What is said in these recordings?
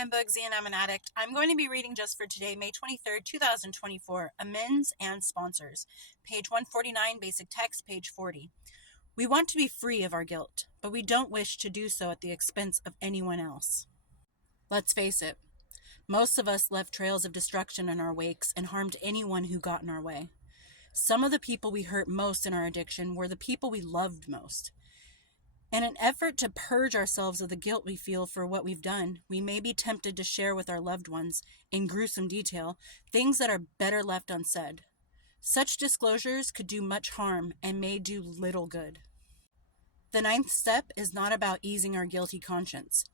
I'm Bugsy and I'm an addict. I'm going to be reading just for today, May 23rd, 2024, Amends and Sponsors. Page 149, basic text, page 40. We want to be free of our guilt, but we don't wish to do so at the expense of anyone else. Let's face it, most of us left trails of destruction in our wakes and harmed anyone who got in our way. Some of the people we hurt most in our addiction were the people we loved most. In an effort to purge ourselves of the guilt we feel for what we've done, we may be tempted to share with our loved ones, in gruesome detail, things that are better left unsaid. Such disclosures could do much harm and may do little good. The ninth step is not about easing our guilty conscience.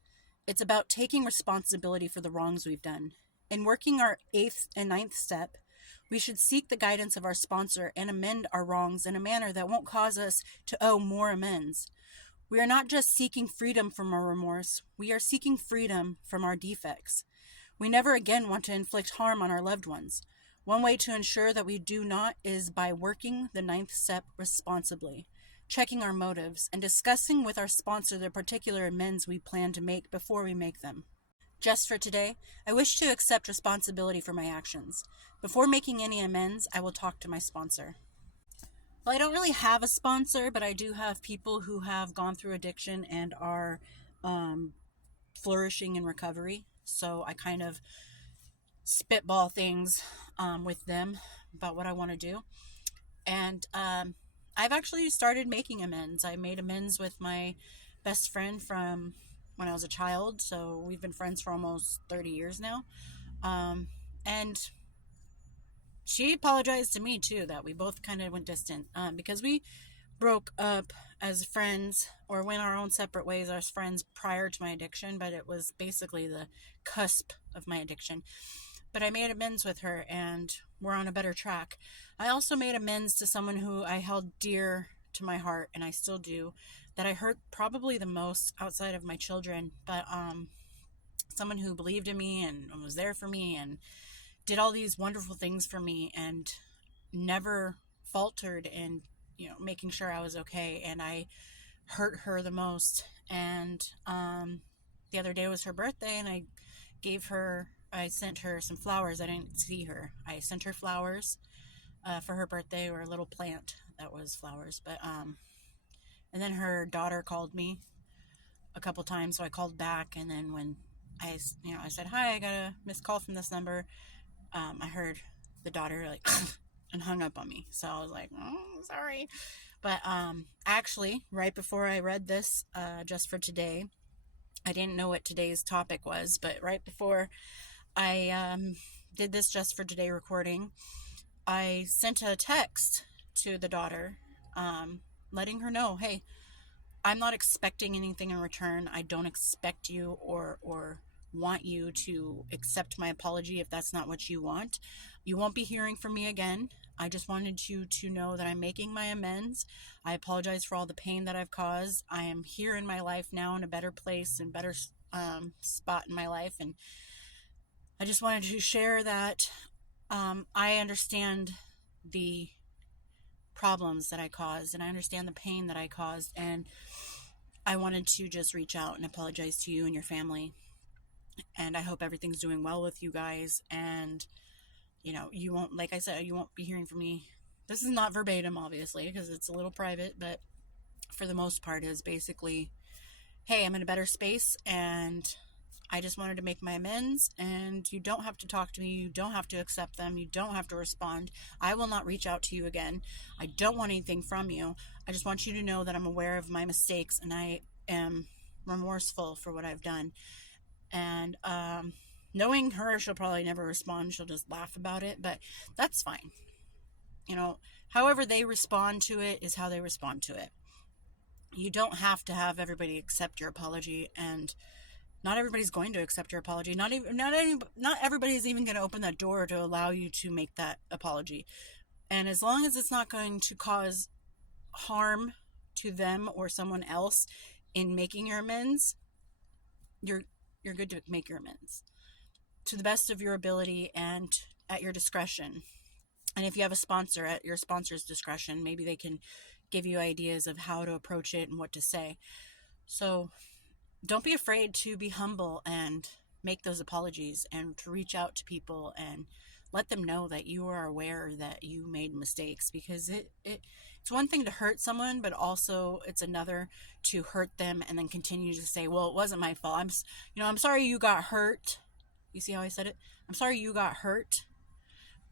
It's about taking responsibility for the wrongs we've done. In working our eighth and ninth step, we should seek the guidance of our sponsor and amend our wrongs in a manner that won't cause us to owe more amends. We are not just seeking freedom from our remorse, we are seeking freedom from our defects. We never again want to inflict harm on our loved ones. One way to ensure that we do not is by working the ninth step responsibly, checking our motives, and discussing with our sponsor the particular amends we plan to make before we make them. Just for today, I wish to accept responsibility for my actions. Before making any amends, I will talk to my sponsor. Well, I don't really have a sponsor, but I do have people who have gone through addiction and are flourishing in recovery. So I kind of spitball things with them about what I want to do. And I've actually started making amends. I made amends with my best friend from when I was a child. So we've been friends for almost 30 years now. And she apologized to me too, that we both kind of went distant because we broke up as friends or went our own separate ways as friends prior to my addiction, but it was basically the cusp of my addiction. But I made amends with her and we're on a better track. I also made amends to someone who I held dear to my heart, and I still do, that I hurt probably the most outside of my children, but someone who believed in me and was there for me and did all these wonderful things for me and never faltered in, making sure I was okay. And I hurt her the most. And the other day was her birthday, and I sent her some flowers. I didn't see her. I sent her flowers for her birthday, or a little plant that was flowers. But and then her daughter called me a couple times, so I called back. And then when I said, "Hi, I got a missed call from this number," I heard the daughter and hung up on me. So I was like, "Oh, sorry." But actually, right before I read this, just for today, I didn't know what today's topic was, but right before I did this just for today recording, I sent a text to the daughter, letting her know, "Hey, I'm not expecting anything in return. I don't expect you or want you to accept my apology if that's not what you want. You won't be hearing from me again. I just wanted you to know that I'm making my amends. I apologize for all the pain that I've caused. I am here in my life now, in a better place and better spot in my life. And I just wanted to share that I understand the problems that I caused, and I understand the pain that I caused, and I wanted to just reach out and apologize to you and your family. And I hope everything's doing well with you guys. And, you won't, like I said, you won't be hearing from me." This is not verbatim, obviously, because it's a little private, but for the most part is basically, "Hey, I'm in a better space and I just wanted to make my amends, and you don't have to talk to me. You don't have to accept them. You don't have to respond. I will not reach out to you again. I don't want anything from you. I just want you to know that I'm aware of my mistakes and I am remorseful for what I've done." And knowing her, she'll probably never respond. She'll just laugh about it, but that's fine. However they respond to it is how they respond to it. You don't have to have everybody accept your apology, and not everybody's going to accept your apology. Not everybody's even going to open that door to allow you to make that apology. And as long as it's not going to cause harm to them or someone else in making your amends, you're good to make your amends to the best of your ability and at your discretion. And if you have a sponsor, at your sponsor's discretion, maybe they can give you ideas of how to approach it and what to say. So don't be afraid to be humble and make those apologies and to reach out to people and let them know that you are aware that you made mistakes, because it's one thing to hurt someone, but also it's another to hurt them and then continue to say, well, it wasn't my fault. I'm sorry you got hurt. You see how I said it? I'm sorry you got hurt,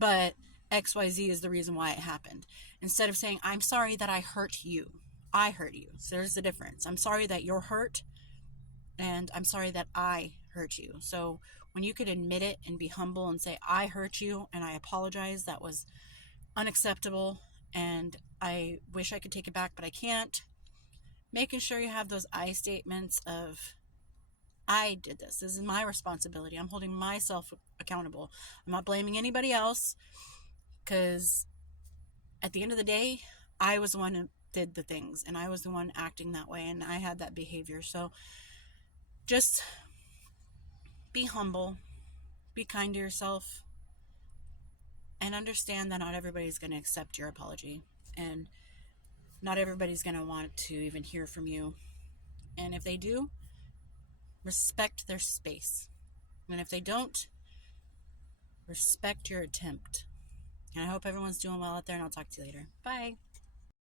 but XYZ is the reason why it happened. Instead of saying, I'm sorry that I hurt you. I hurt you. So there's the difference. I'm sorry that you're hurt, and I'm sorry that I hurt you. So when you could admit it and be humble and say, I hurt you and I apologize, that was unacceptable and I wish I could take it back, but I can't. Making sure you have those I statements of, I did this. This is my responsibility. I'm holding myself accountable. I'm not blaming anybody else, because at the end of the day, I was the one who did the things and I was the one acting that way and I had that behavior. So just be humble, be kind to yourself, and understand that not everybody's going to accept your apology, and not everybody's going to want to even hear from you. And if they do, respect their space. And if they don't, respect your attempt. And I hope everyone's doing well out there, and I'll talk to you later. Bye.